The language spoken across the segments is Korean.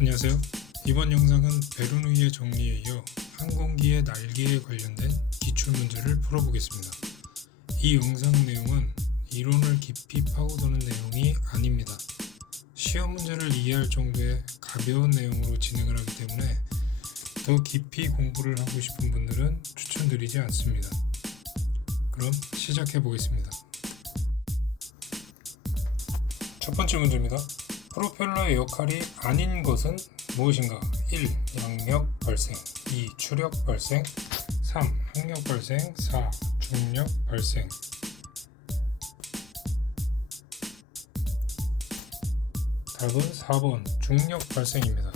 안녕하세요. 이번 영상은 베르누이의 정리에 이어 항공기의 날개에 관련된 기출문제를 풀어보겠습니다. 이 영상 내용은 이론을 깊이 파고드는 내용이 아닙니다. 시험 문제를 이해할 정도의 가벼운 내용으로 진행을 하기 때문에 더 깊이 공부를 하고 싶은 분들은 추천드리지 않습니다. 그럼 시작해 보겠습니다. 첫 번째 문제입니다. 프로펠러의 역할이 아닌 것은 무엇인가? 1. 양력 발생 2. 추력 발생 3. 항력 발생 4. 중력 발생 답은 4번 중력 발생입니다.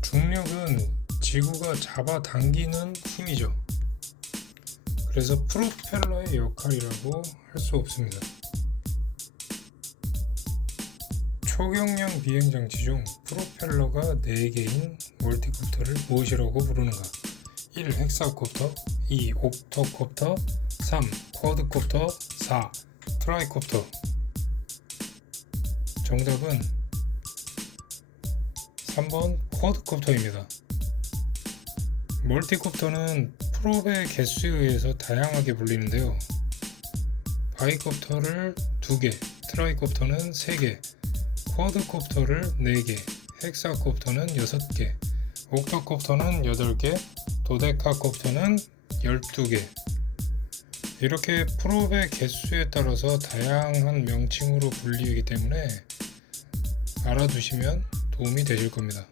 중력은 지구가 잡아당기는 힘이죠. 그래서 프로펠러의 역할이라고 할 수 없습니다. 초경량 비행장치 중 프로펠러가 4개인 멀티콥터를 무엇이라고 부르는가? 1. 헥사콥터 2. 옥터콥터 3. 쿼드콥터 4. 트라이콥터 정답은 3번 쿼드콥터입니다. 멀티콥터는 프롭의 개수에 의해서 다양하게 불리는데요. 바이콥터를 2개, 트라이콥터는 3개, 쿼드콥터를 4개, 헥사콥터는 6개, 옥터콥터는 8개, 도데카콥터는 12개. 이렇게 프롭의 개수에 따라서 다양한 명칭으로 불리기 때문에 알아두시면 도움이 되실 겁니다.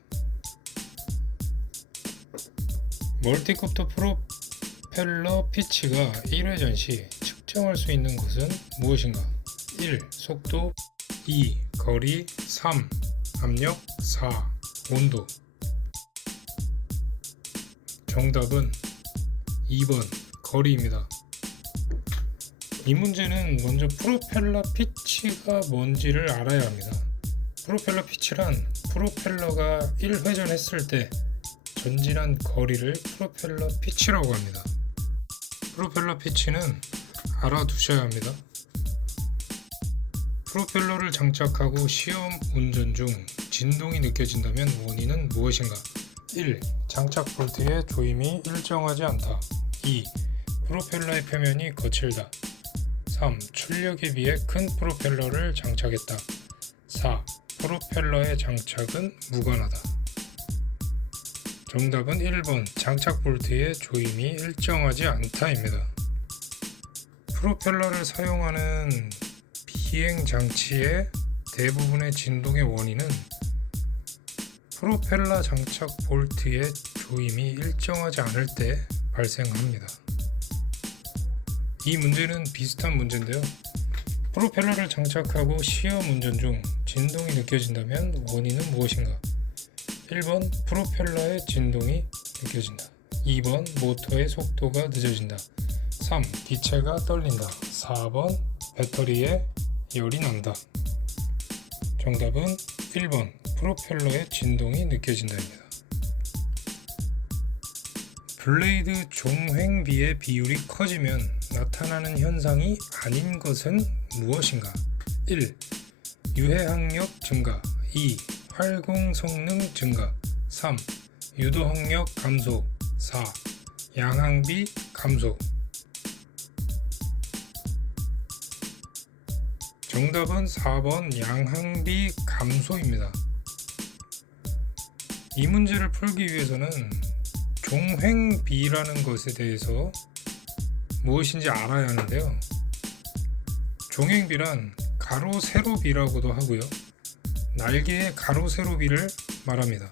멀티콥터 프로펠러 피치가 1회전 시 측정할 수 있는 것은 무엇인가? 1. 속도 2. 거리 3. 압력 4. 온도 정답은 2번 거리입니다. 이 문제는 먼저 프로펠러 피치가 뭔지를 알아야 합니다. 프로펠러 피치란 프로펠러가 1회전 했을 때 전진한 거리를 프로펠러 피치라고 합니다. 프로펠러 피치는 알아두셔야 합니다. 프로펠러를 장착하고 시험 운전 중 진동이 느껴진다면 원인은 무엇인가? 1. 장착 볼트의 조임이 일정하지 않다. 2. 프로펠러의 표면이 거칠다. 3. 출력에 비해 큰 프로펠러를 장착했다. 4. 프로펠러의 장착은 무관하다. 정답은 1번 장착 볼트의 조임이 일정하지 않다입니다. 프로펠러를 사용하는 비행 장치의 대부분의 진동의 원인은 프로펠러 장착 볼트의 조임이 일정하지 않을 때 발생합니다. 이 문제는 비슷한 문제인데요. 프로펠러를 장착하고 시험 운전 중 진동이 느껴진다면 원인은 무엇인가? 1번 프로펠러의 진동이 느껴진다. 2번 모터의 속도가 늦어진다. 3. 기체가 떨린다. 4번 배터리에 열이 난다. 정답은 1번 프로펠러의 진동이 느껴진다입니다. 블레이드 종횡비의 비율이 커지면 나타나는 현상이 아닌 것은 무엇인가? 1. 유해항력 증가 2. 활공 성능 증가 3. 유도항력 감소 4. 양항비 감소 정답은 4번 양항비 감소입니다. 이 문제를 풀기 위해서는 종횡비라는 것에 대해서 무엇인지 알아야 하는데요. 종횡비란 가로 세로비라고도 하고요. 날개의 가로 세로비를 말합니다.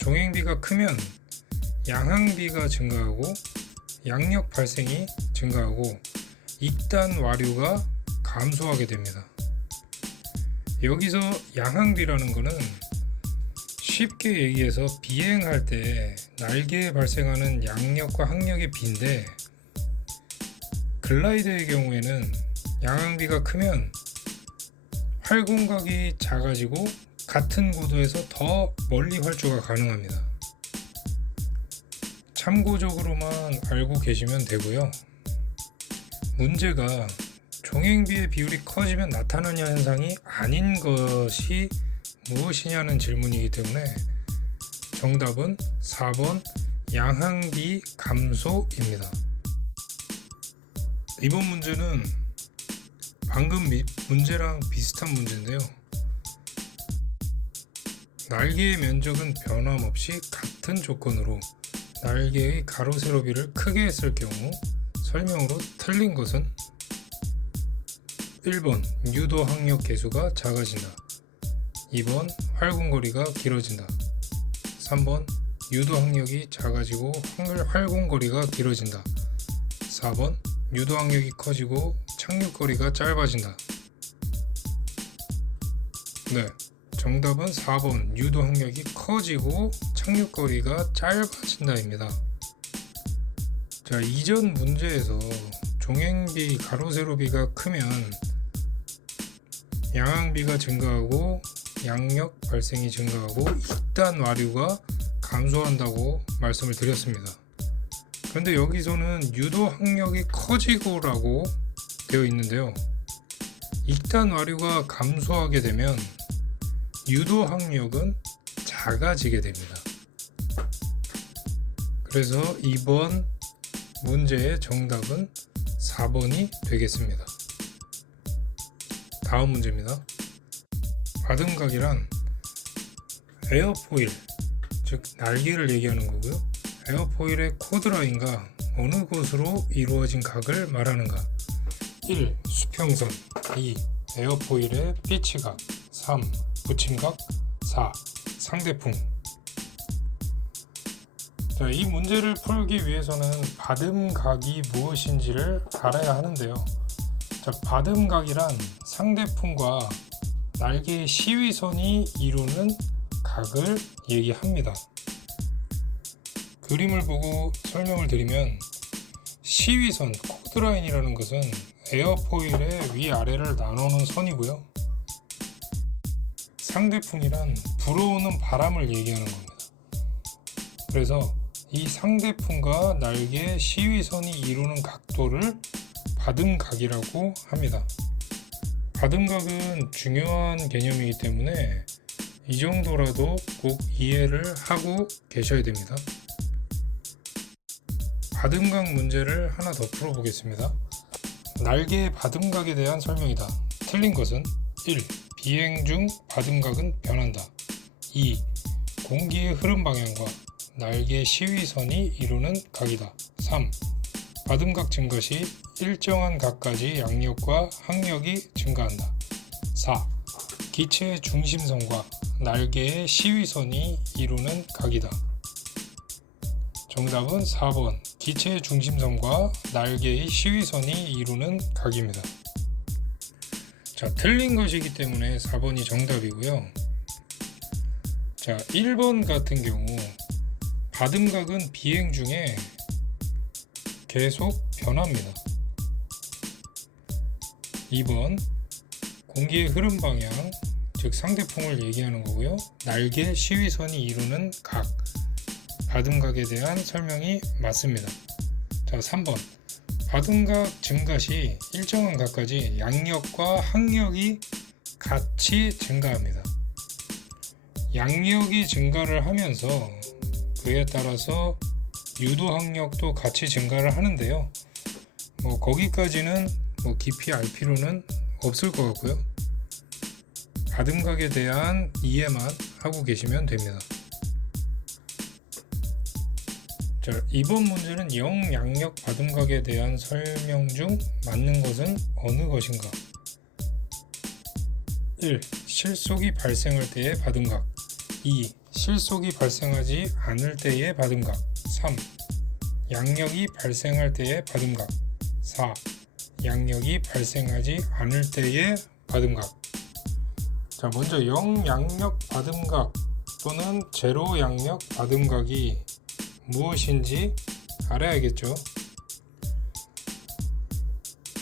종횡비가 크면 양항비가 증가하고 양력 발생이 증가하고 익단 와류가 감소하게 됩니다. 여기서 양항비라는 것은 쉽게 얘기해서 비행할 때 날개에 발생하는 양력과 항력의 비인데 글라이더의 경우에는 양항비가 크면 활공각이 작아지고 같은 고도에서 더 멀리 활주가 가능합니다. 참고적으로만 알고 계시면 되고요. 문제가 종횡비의 비율이 커지면 나타나는 현상이 아닌 것이 무엇이냐는 질문이기 때문에 정답은 4번 양항비 감소입니다. 이번 문제는 방금 문제랑 비슷한 문제인데요. 날개의 면적은 변함없이 같은 조건으로 날개의 가로 세로비를 크게 했을 경우 설명으로 틀린 것은 1번 유도 항력 계수가 작아진다. 2번 활공거리가 길어진다. 3번 유도 항력이 작아지고 활공거리가 길어진다. 4번 유도 항력이 커지고 착륙거리가 짧아진다. 네, 정답은 4번 유도 항력이 커지고 착륙거리가 짧아진다입니다. 자, 이전 문제에서 종횡비 가로 세로비가 크면 양항비가 증가하고 양력 발생이 증가하고 이단 와류가 감소한다고 말씀을 드렸습니다. 그런데 여기서는 유도 항력이 커지고라고 되어 있는데요. 이단 와류가 감소하게 되면 유도 항력은 작아지게 됩니다. 그래서 이번 문제의 정답은 4번이 되겠습니다. 다음 문제입니다. 바등각이란 에어포일, 즉 날개를 얘기하는 거고요. 에어포일의 코드라인과 어느 곳으로 이루어진 각을 말하는가? 1. 수평선, 2. 에어포일의 피치각, 3. 붙임각, 4. 상대풍. 자, 이 문제를 풀기 위해서는 바등각이 무엇인지를 알아야 하는데요. 자, 바등각이란 상대풍과 날개의 시위선이 이루는 각을 얘기합니다. 그림을 보고 설명을 드리면 시위선, 코드라인이라는 것은 에어포일의 위아래를 나누는 선이고요. 상대풍이란 불어오는 바람을 얘기하는 겁니다. 그래서 이 상대풍과 날개의 시위선이 이루는 각도를 바등각이라고 합니다. 바등각은 중요한 개념이기 때문에 이 정도라도 꼭 이해를 하고 계셔야 됩니다. 바등각 문제를 하나 더 풀어보겠습니다. 날개의 바등각에 대한 설명이다. 틀린 것은 1. 비행 중 바등각은 변한다. 2. 공기의 흐름 방향과 날개 시위선이 이루는 각이다. 3. 바등각 증가 시 일정한 각까지 양력과 항력이 증가한다. 4. 기체의 중심선과 날개의 시위선이 이루는 각이다. 정답은 4번 기체의 중심선과 날개의 시위선이 이루는 각입니다. 자, 틀린 것이기 때문에 4번이 정답이고요. 자, 1번 같은 경우 바등각은 비행 중에 계속 변합니다. 2번 공기의 흐름 방향, 즉 상대풍을 얘기하는 거고요. 날개 시위선이 이루는 각, 바등각에 대한 설명이 맞습니다. 자, 3번 바등각 증가 시 일정한 각까지 양력과 항력이 같이 증가합니다. 양력이 증가를 하면서 그에 따라서 유도 항력도 같이 증가를 하는데요. 거기까지는 깊이 알 필요는 없을 것 같고요. 바등각에 대한 이해만 하고 계시면 됩니다. 자, 이번 문제는 영양력 바등각에 대한 설명 중 맞는 것은 어느 것인가? 1. 실속이 발생할 때의 바등각. 2. 실속이 발생하지 않을 때의 바등각. 3. 양력이 발생할 때의 바등각. 4. 양력이 발생하지 않을 때의 바등각. 자, 먼저 영양력 바등각 또는 제로 양력 바등각이 무엇인지 알아야겠죠.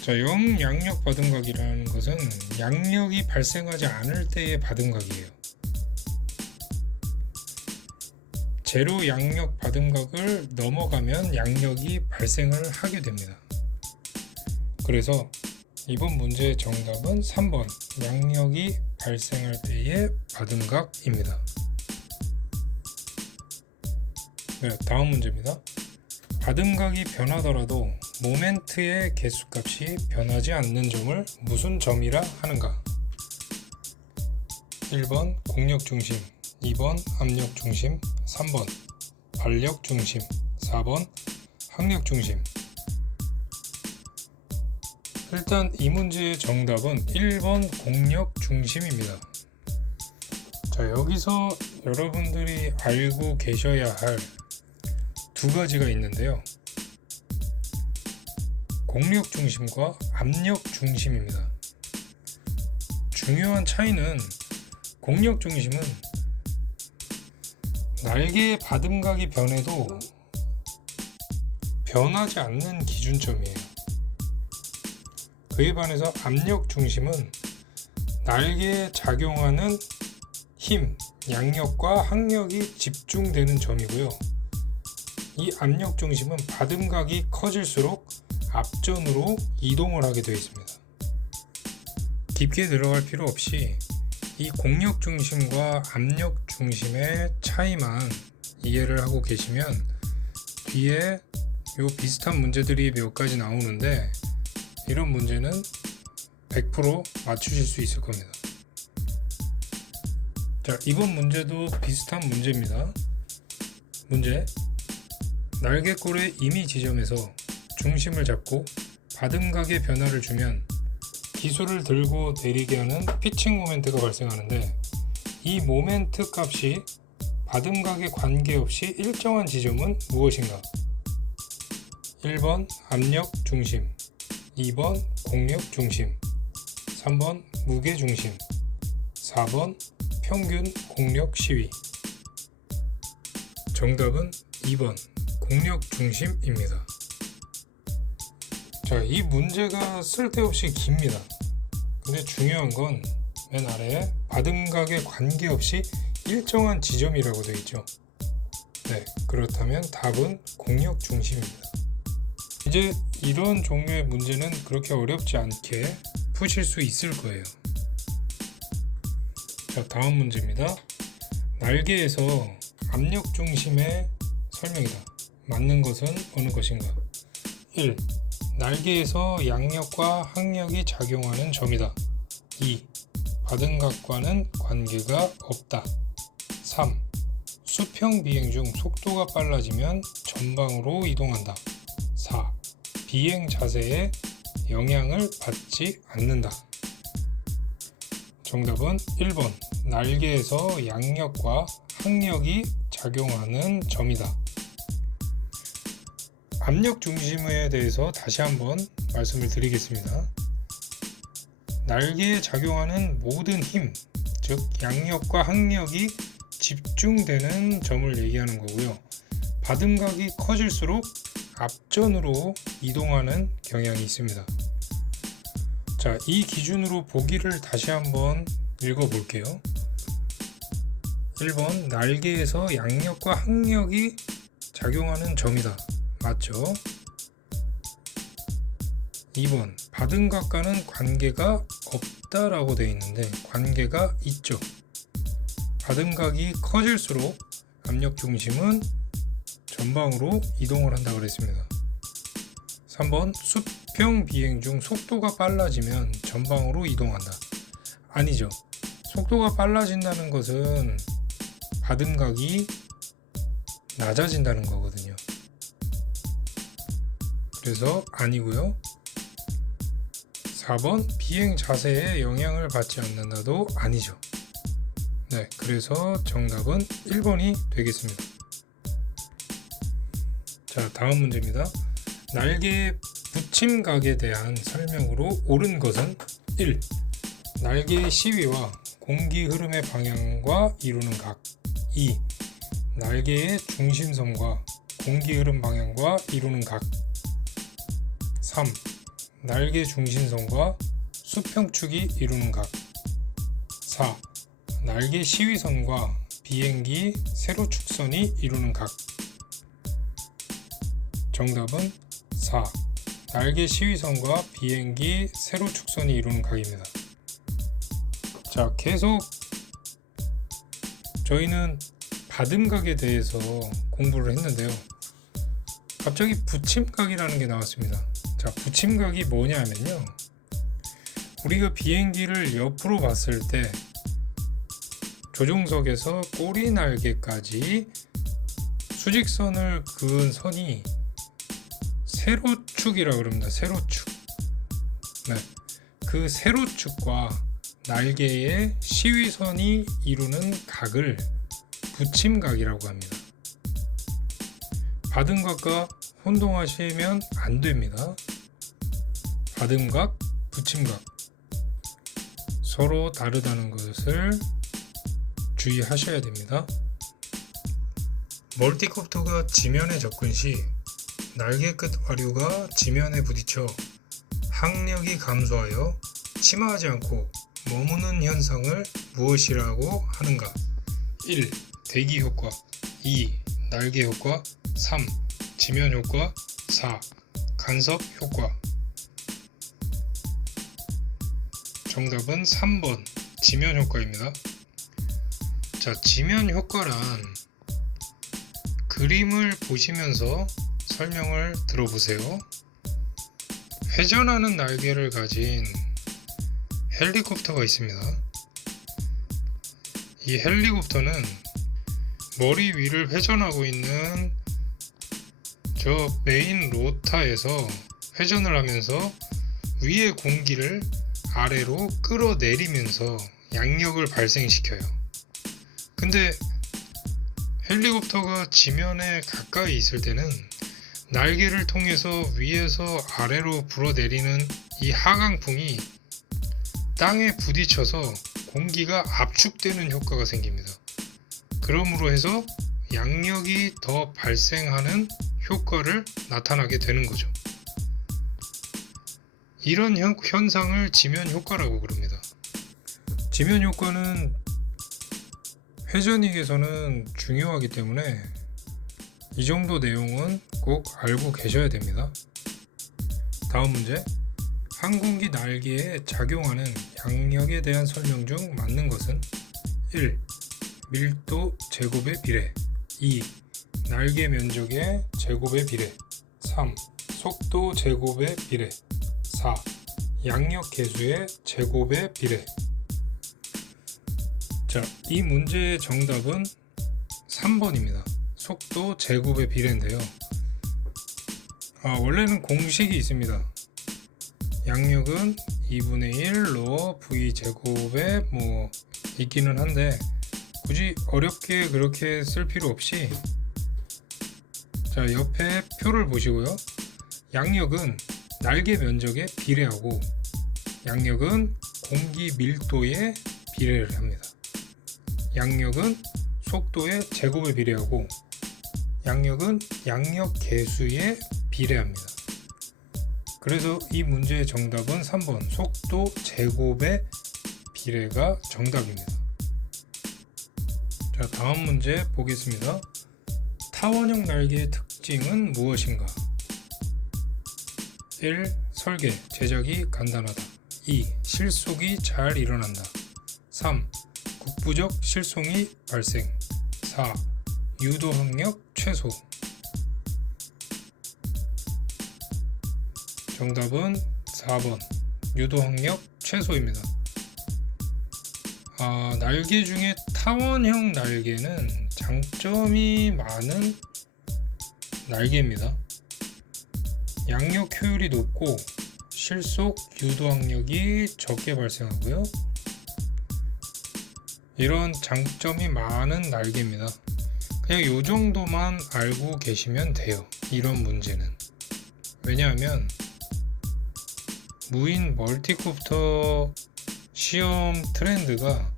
자, 영양력 바등각이라는 것은 양력이 발생하지 않을 때의 바등각이에요. 제로 양력 바등각을 넘어가면 양력이 발생을 하게 됩니다. 그래서 이번 문제의 정답은 3번 양력이 발생할 때의 받음각입니다. 네, 다음 문제입니다. 받음각이 변하더라도 모멘트의 개수값이 변하지 않는 점을 무슨 점이라 하는가? 1번 공력중심, 2번 압력중심, 3번 발력중심, 4번 항력중심. 일단 이 문제의 정답은 1번 공력중심입니다. 자, 여기서 여러분들이 알고 계셔야 할 두 가지가 있는데요. 공력중심과 압력중심입니다. 중요한 차이는 공력중심은 날개의 받음각이 변해도 변하지 않는 기준점이에요. 그에 반해서 압력중심은 날개에 작용하는 힘, 양력과 항력이 집중되는 점이고요. 이 압력중심은 받음각이 커질수록 앞전으로 이동을 하게 되어 있습니다. 깊게 들어갈 필요 없이 이 공력중심과 압력중심의 차이만 이해를 하고 계시면 뒤에 요 비슷한 문제들이 몇 가지 나오는데 이런 문제는 100% 맞추실 수 있을 겁니다. 자, 이번 문제도 비슷한 문제입니다. 문제: 날개꼴의 임의 지점에서 중심을 잡고 받음각의 변화를 주면 기술을 들고 내리게 하는 피칭 모멘트가 발생하는데 이 모멘트 값이 받음각에 관계없이 일정한 지점은 무엇인가? 1번 압력 중심, 2번 공력 중심, 3번 무게 중심, 4번 평균 공력 시위. 정답은 2번 공력 중심입니다. 자, 이 문제가 쓸데없이 깁니다. 근데 중요한 건 맨 아래에 받음각에 관계없이 일정한 지점이라고 되어 있죠. 네, 그렇다면 답은 공력 중심입니다. 이제 이런 종류의 문제는 그렇게 어렵지 않게 푸실 수 있을 거예요. 자, 다음 문제입니다. 날개에서 압력 중심의 설명이다. 맞는 것은 어느 것인가? 1. 날개에서 양력과 항력이 작용하는 점이다. 2. 받음각과는 관계가 없다. 3. 수평 비행 중 속도가 빨라지면 전방으로 이동한다. 4. 비행 자세에 영향을 받지 않는다. 정답은 1번 날개에서 양력과 항력이 작용하는 점이다. 압력 중심에 대해서 다시 한번 말씀을 드리겠습니다. 날개에 작용하는 모든 힘, 즉 양력과 항력이 집중되는 점을 얘기하는 거고요. 받음각이 커질수록 앞전으로 이동하는 경향이 있습니다. 자, 이 기준으로 보기를 다시 한번 읽어볼게요. 1번 날개에서 양력과 항력이 작용하는 점이다. 맞죠? 2번 받음각과는 관계가 없다라고 되어 있는데 관계가 있죠. 받음각이 커질수록 압력 중심은 전방으로 이동을 한다고 그랬습니다. 3번 수평 비행 중 속도가 빨라지면 전방으로 이동한다. 아니죠. 속도가 빨라진다는 것은 받음각이 낮아진다는 거거든요. 그래서 아니고요. 4번 비행 자세에 영향을 받지 않는다도 아니죠. 네, 그래서 정답은 1번이 되겠습니다. 자, 다음 문제입니다. 날개의 붙임각에 대한 설명으로 옳은 것은 1. 날개의 시위와 공기 흐름의 방향과 이루는 각. 2. 날개의 중심선과 공기 흐름 방향과 이루는 각. 3. 날개 중심선과 수평축이 이루는 각. 4. 날개 시위선과 비행기 세로축선이 이루는 각. 정답은 4. 날개 시위선과 비행기 세로 축선이 이루는 각입니다. 자, 계속 저희는 받음각에 대해서 공부를 했는데요. 갑자기 붙임각이라는 게 나왔습니다. 자, 붙임각이 뭐냐면요, 우리가 비행기를 옆으로 봤을 때 조종석에서 꼬리 날개까지 수직선을 그은 선이 세로축이라고 그럽니다. 세로축. 네, 그 세로축과 날개의 시위선이 이루는 각을 붙임각이라고 합니다. 받음각과 혼동하시면 안 됩니다. 받음각, 붙임각 서로 다르다는 것을 주의하셔야 됩니다. 멀티콥터가 지면에 접근 시 날개 끝 화류가 지면에 부딪혀 항력이 감소하여 침하지 않고 머무는 현상을 무엇이라고 하는가? 1. 대기 효과. 2. 날개 효과. 3. 지면 효과. 4. 간섭 효과. 정답은 3번 지면 효과입니다. 자, 지면 효과란 그림을 보시면서 설명을 들어보세요. 회전하는 날개를 가진 헬리콥터가 있습니다. 이 헬리콥터는 머리 위를 회전하고 있는 저 메인 로타에서 회전을 하면서 위의 공기를 아래로 끌어내리면서 양력을 발생시켜요. 근데 헬리콥터가 지면에 가까이 있을 때는 날개를 통해서 위에서 아래로 불어내리는 이 하강풍이 땅에 부딪혀서 공기가 압축되는 효과가 생깁니다. 그러므로 해서 양력이 더 발생하는 효과를 나타나게 되는 거죠. 이런 현상을 지면 효과라고 그럽니다. 지면 효과는 회전익에서는 중요하기 때문에 이 정도 내용은 꼭 알고 계셔야 됩니다. 다음 문제. 항공기 날개에 작용하는 양력에 대한 설명 중 맞는 것은 1. 밀도 제곱의 비례. 2. 날개 면적의 제곱의 비례. 3. 속도 제곱의 비례. 4. 양력 계수의 제곱의 비례. 자, 이 문제의 정답은 3번입니다. 속도 제곱의 비례인데요. 원래는 공식이 있습니다. 양력은 2분의 1로 v제곱에 있기는 한데 굳이 어렵게 그렇게 쓸 필요 없이, 자, 옆에 표를 보시고요. 양력은 날개 면적에 비례하고 양력은 공기 밀도에 비례를 합니다. 양력은 속도의 제곱에 비례하고 양력은 양력 계수에 비례합니다. 그래서 이 문제의 정답은 3번 속도 제곱의 비례가 정답입니다. 자, 다음 문제 보겠습니다. 타원형 날개의 특징은 무엇인가? 1. 설계, 제작이 간단하다. 2. 실속이 잘 일어난다. 3. 국부적 실손이 발생. 4. 유도항력 최소. 정답은 4번 유도항력 최소입니다. 날개 중에 타원형 날개는 장점이 많은 날개입니다. 양력 효율이 높고 실속 유도항력이 적게 발생하고요. 이런 장점이 많은 날개입니다. 그냥 이 정도만 알고 계시면 돼요. 이런 문제는. 왜냐하면 무인 멀티콥터 시험 트렌드가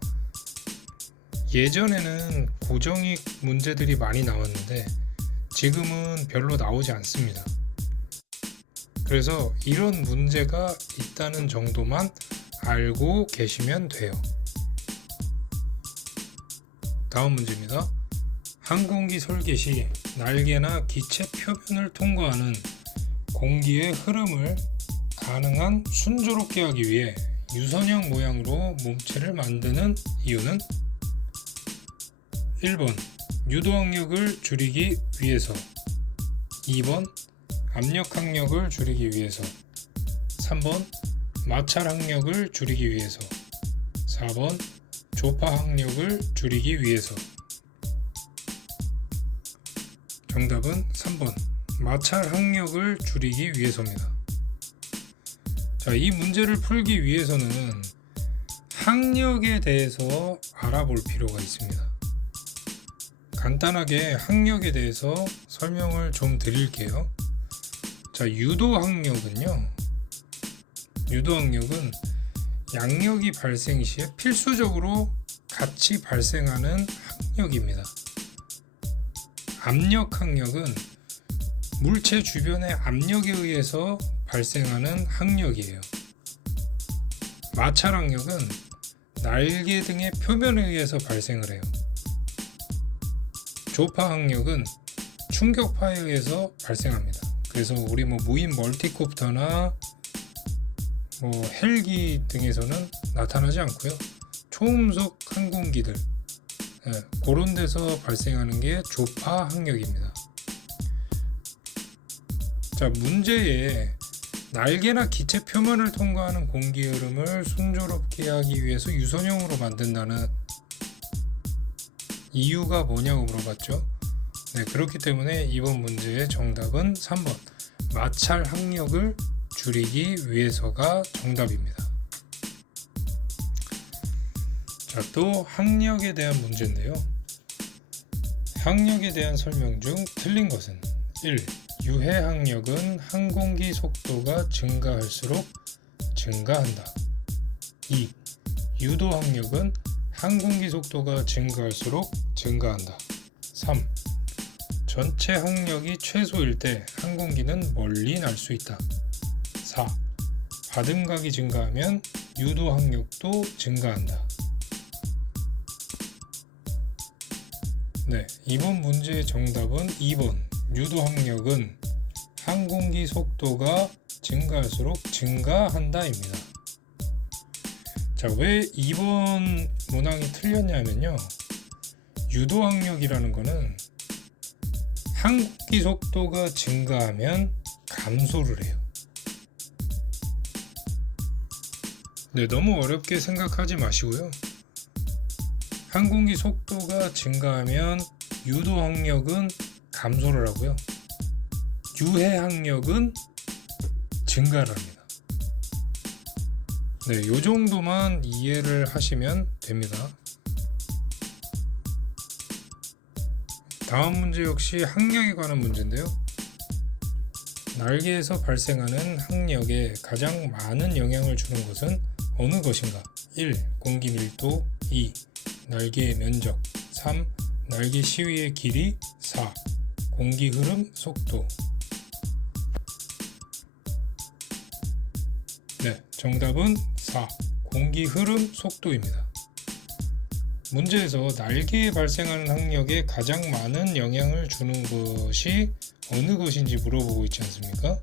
예전에는 고정익 문제들이 많이 나왔는데 지금은 별로 나오지 않습니다. 그래서 이런 문제가 있다는 정도만 알고 계시면 돼요. 다음 문제입니다. 항공기 설계 시 날개나 기체 표면을 통과하는 공기의 흐름을 가능한 순조롭게 하기 위해 유선형 모양으로 몸체를 만드는 이유는 1번 유도항력을 줄이기 위해서, 2번 압력항력을 줄이기 위해서, 3번 마찰항력을 줄이기 위해서, 4번 조파항력을 줄이기 위해서. 정답은 3번 마찰항력을 줄이기 위해서입니다. 자, 이 문제를 풀기 위해서는 항력에 대해서 알아볼 필요가 있습니다. 간단하게 항력에 대해서 설명을 좀 드릴게요. 자, 유도항력은 양력이 발생 시에 필수적으로 같이 발생하는 항력입니다. 압력항력은 물체 주변의 압력에 의해서 발생하는 항력이에요. 마찰항력은 날개 등의 표면에 의해서 발생을 해요. 조파항력은 충격파에 의해서 발생합니다. 그래서 우리 무인 멀티콥터나 헬기 등에서는 나타나지 않고요. 초음속 항공기들, 그런 데서 발생하는 게 조파항력입니다. 자, 문제에 날개나 기체 표면을 통과하는 공기 흐름을 순조롭게 하기 위해서 유선형으로 만든다는 이유가 뭐냐고 물어봤죠. 그렇기 때문에 이번 문제의 정답은 3번 마찰 항력을 줄이기 위해서가 정답입니다. 자, 또 항력에 대한 문제인데요. 항력에 대한 설명 중 틀린 것은 1. 유해항력은 항공기 속도가 증가할수록 증가한다. 2. 유도항력은 항공기 속도가 증가할수록 증가한다. 3. 전체 항력이 최소일 때 항공기는 멀리 날 수 있다. 4. 받음각이 증가하면 유도항력도 증가한다. 이번 문제의 정답은 2번 유도항력은 항공기 속도가 증가할수록 증가한다입니다. 자, 왜 2번 문항이 틀렸냐면요, 유도항력이라는 거는 항공기 속도가 증가하면 감소를 해요. 너무 어렵게 생각하지 마시고요. 항공기 속도가 증가하면 유도항력은 감소를 하고요. 유해항력은 증가를 합니다. 이 정도만 이해를 하시면 됩니다. 다음 문제 역시 항력에 관한 문제인데요. 날개에서 발생하는 항력에 가장 많은 영향을 주는 것은 어느 것인가? 1. 공기 밀도, 2. 날개의 면적, 3. 날개 시위의 길이, 4. 공기 흐름 속도. 정답은 4. 공기 흐름 속도입니다. 문제에서 날개에 발생하는 항력에 가장 많은 영향을 주는 것이 어느 것인지 물어보고 있지 않습니까?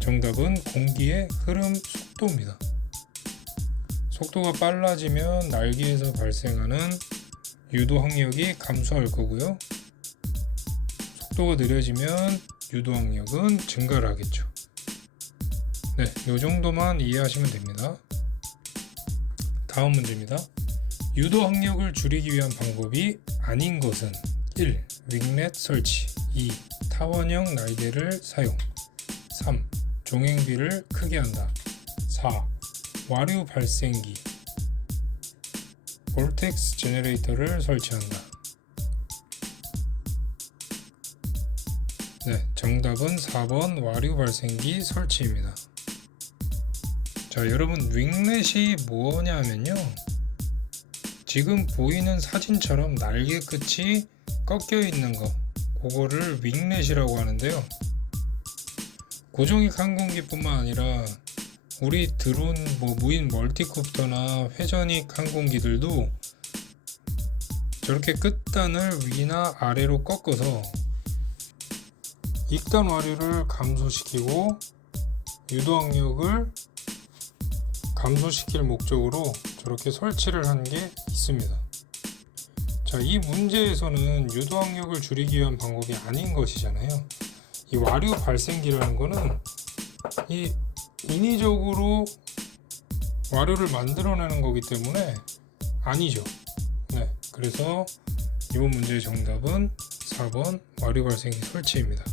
정답은 공기의 흐름 속도입니다. 속도가 빨라지면 날개에서 발생하는 유도항력이 감소할 거고요. 속도가 느려지면 유도항력은 증가를 하겠죠. 이 정도만 이해하시면 됩니다. 다음 문제입니다. 유도항력을 줄이기 위한 방법이 아닌 것은 1. 윙렛 설치, 2. 타원형 날개를 사용, 3. 종횡비를 크게 한다, 4. 와류 발생기, 볼텍스 제너레이터를 설치한다. 정답은 4번 와류 발생기 설치입니다. 자, 여러분, 윙렛이 뭐냐 하면요, 지금 보이는 사진처럼 날개 끝이 꺾여 있는 거, 그거를 윙렛이라고 하는데요. 고정익 항공기뿐만 아니라 우리 드론, 무인 멀티콥터나 회전익 항공기들도 저렇게 끝단을 위나 아래로 꺾어서 익단 와류를 감소시키고 유도압력을 감소시킬 목적으로 저렇게 설치를 한 게 있습니다. 자, 이 문제에서는 유도압력을 줄이기 위한 방법이 아닌 것이잖아요. 이 와류 발생기라는 거는 이 인위적으로 와류를 만들어내는 거기 때문에 아니죠. 네, 그래서 이번 문제의 정답은 4번 와류 발생기 설치입니다.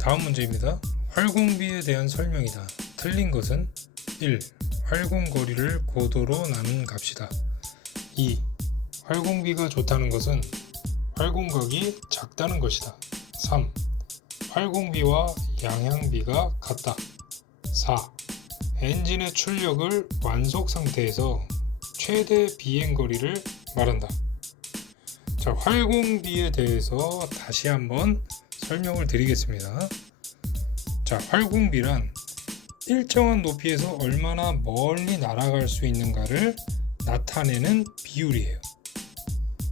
다음 문제입니다. 활공비에 대한 설명이다. 틀린 것은 1. 활공거리를 고도로 나눈 값이다. 2. 활공비가 좋다는 것은 활공각이 작다는 것이다. 3. 활공비와 양향비가 같다. 4. 엔진의 출력을 완속 상태에서 최대 비행거리를 말한다. 자, 활공비에 대해서 다시 한번 설명을 드리겠습니다. 자, 활공비란 일정한 높이에서 얼마나 멀리 날아갈 수 있는가를 나타내는 비율이에요.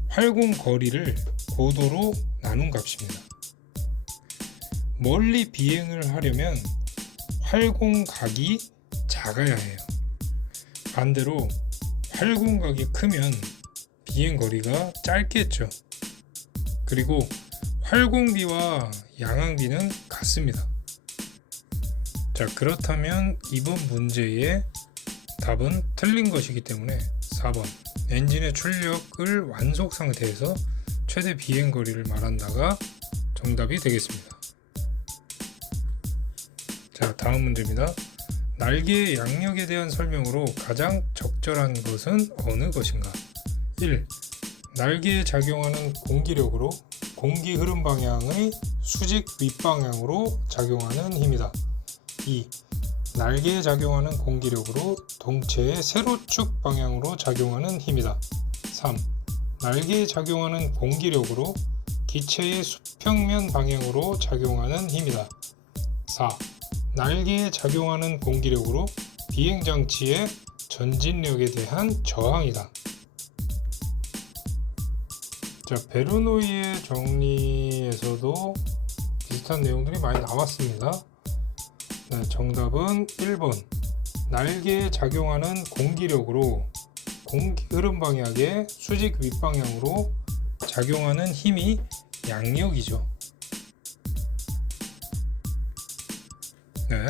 활공거리를 고도로 나눈 값입니다. 멀리 비행을 하려면 활공각이 작아야 해요. 반대로 활공각이 크면 비행거리가 짧겠죠. 그리고 활공비와 양항비는 같습니다. 자, 그렇다면 이번 문제의 답은 틀린 것이기 때문에 4번 엔진의 출력을 완속 상태에서 최대 비행거리를 말한다가 정답이 되겠습니다. 자, 다음 문제입니다. 날개의 양력에 대한 설명으로 가장 적절한 것은 어느 것인가? 1. 날개에 작용하는 공기력으로 공기 흐름 방향의 수직 윗방향으로 작용하는 힘이다. 2. 날개에 작용하는 공기력으로 동체의 세로축 방향으로 작용하는 힘이다. 3. 날개에 작용하는 공기력으로 기체의 수평면 방향으로 작용하는 힘이다. 4. 날개에 작용하는 공기력으로 비행장치의 전진력에 대한 저항이다. 자, 베르노이의 정리에서도 비슷한 내용들이 많이 나왔습니다. 네, 정답은 1번 날개에 작용하는 공기력으로 공기 흐름 방향의 수직 윗방향으로 작용하는 힘이 양력이죠. 네,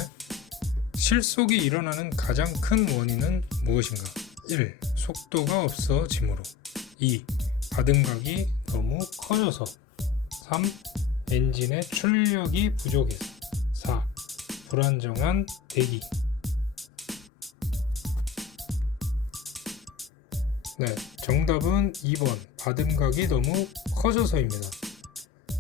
실속이 일어나는 가장 큰 원인은 무엇인가? 1. 속도가 없어지므로. 2. 받음각이 너무 커져서. 3. 엔진의 출력이 부족해서. 4. 불안정한 대기. 네, 정답은 2번 받음각이 너무 커져서입니다.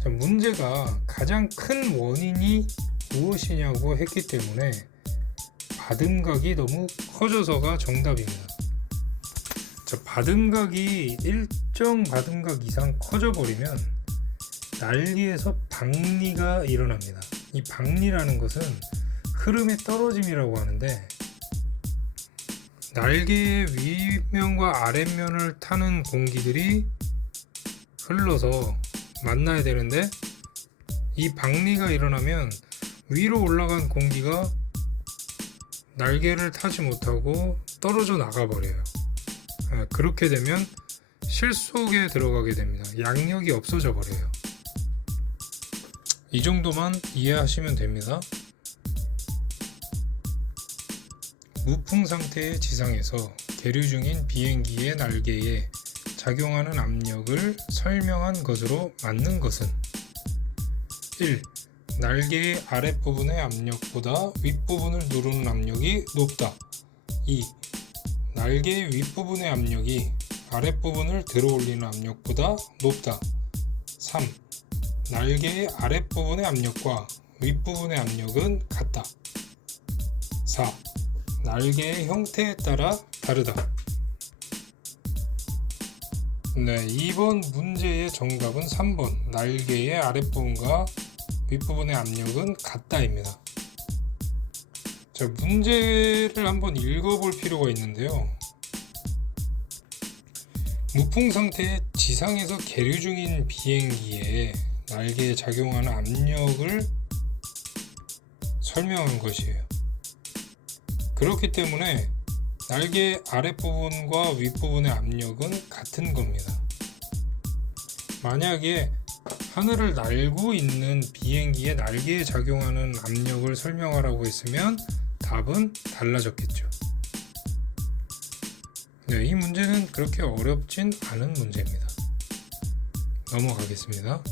자, 문제가 가장 큰 원인이 무엇이냐고 했기 때문에 받음각이 너무 커져서가 정답입니다. 자, 받음각이 일정 받음각 이상 커져버리면 날개에서 박리가 일어납니다. 이 박리라는 것은 흐름의 떨어짐이라고 하는데, 날개의 윗면과 아랫면을 타는 공기들이 흘러서 만나야 되는데 이 박리가 일어나면 위로 올라간 공기가 날개를 타지 못하고 떨어져 나가 버려요. 그렇게 되면 실속에 들어가게 됩니다. 양력이 없어져 버려요. 이 정도만 이해하시면 됩니다. 무풍 상태의 지상에서 계류 중인 비행기의 날개에 작용하는 압력을 설명한 것으로 맞는 것은 1. 날개의 아랫부분의 압력보다 윗부분을 누르는 압력이 높다. 2. 날개의 윗부분의 압력이 아랫부분을 들어올리는 압력보다 높다. 3. 날개의 아랫부분의 압력과 윗부분의 압력은 같다. 4. 날개의 형태에 따라 다르다. 네, 이번 문제의 정답은 3번 날개의 아랫부분과 윗부분의 압력은 같다입니다. 자, 문제를 한번 읽어볼 필요가 있는데요. 무풍 상태의 지상에서 계류 중인 비행기에 날개에 작용하는 압력을 설명한 것이에요. 그렇기 때문에 날개 아랫부분과 윗부분의 압력은 같은 겁니다. 만약에 하늘을 날고 있는 비행기의 날개에 작용하는 압력을 설명하라고 했으면 답은 달라졌겠죠. 네, 이 문제는 그렇게 어렵진 않은 문제입니다. 넘어가겠습니다.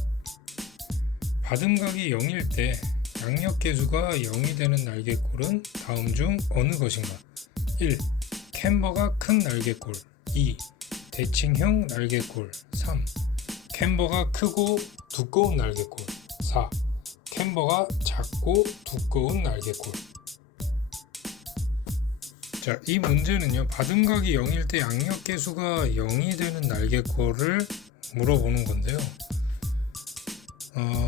받음각이 0일 때 양력계수가 0이 되는 날개꼴은 다음 중 어느 것인가? 1. 캠버가 큰 날개꼴. 2. 대칭형 날개꼴. 3. 캠버가 크고 두꺼운 날개꼴. 4. 캠버가 작고 두꺼운 날개꼴. 자, 이 문제는요, 받음각이 0일 때 양력계수가 0이 되는 날개꼴을 물어보는 건데요.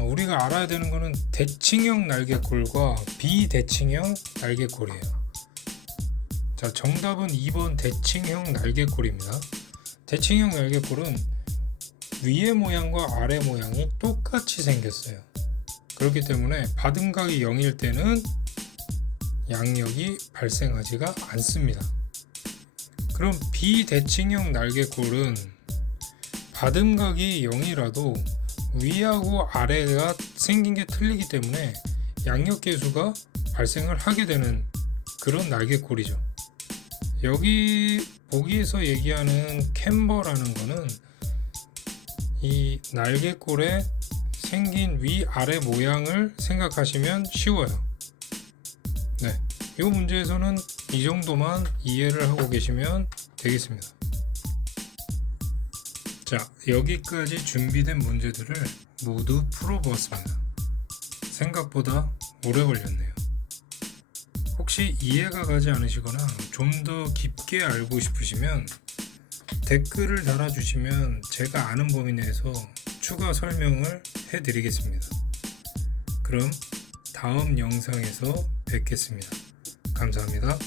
우리가 알아야 되는 거는 대칭형 날개꼴과 비대칭형 날개꼴이에요. 자, 정답은 2번 대칭형 날개꼴입니다. 대칭형 날개꼴은 위의 모양과 아래 모양이 똑같이 생겼어요. 그렇기 때문에 받음각이 0일 때는 양력이 발생하지가 않습니다. 그럼 비대칭형 날개꼴은 받음각이 0이라도 위하고 아래가 생긴 게 틀리기 때문에 양력계수가 발생을 하게 되는 그런 날개꼴이죠. 여기 보기에서 얘기하는 캠버라는 거는 이 날개꼴에 생긴 위아래 모양을 생각하시면 쉬워요. 네, 이 문제에서는 이 정도만 이해를 하고 계시면 되겠습니다. 자, 여기까지 준비된 문제들을 모두 풀어보았습니다. 생각보다 오래 걸렸네요. 혹시 이해가 가지 않으시거나 좀 더 깊게 알고 싶으시면 댓글을 달아주시면 제가 아는 범위 내에서 추가 설명을 해드리겠습니다. 그럼 다음 영상에서 뵙겠습니다. 감사합니다.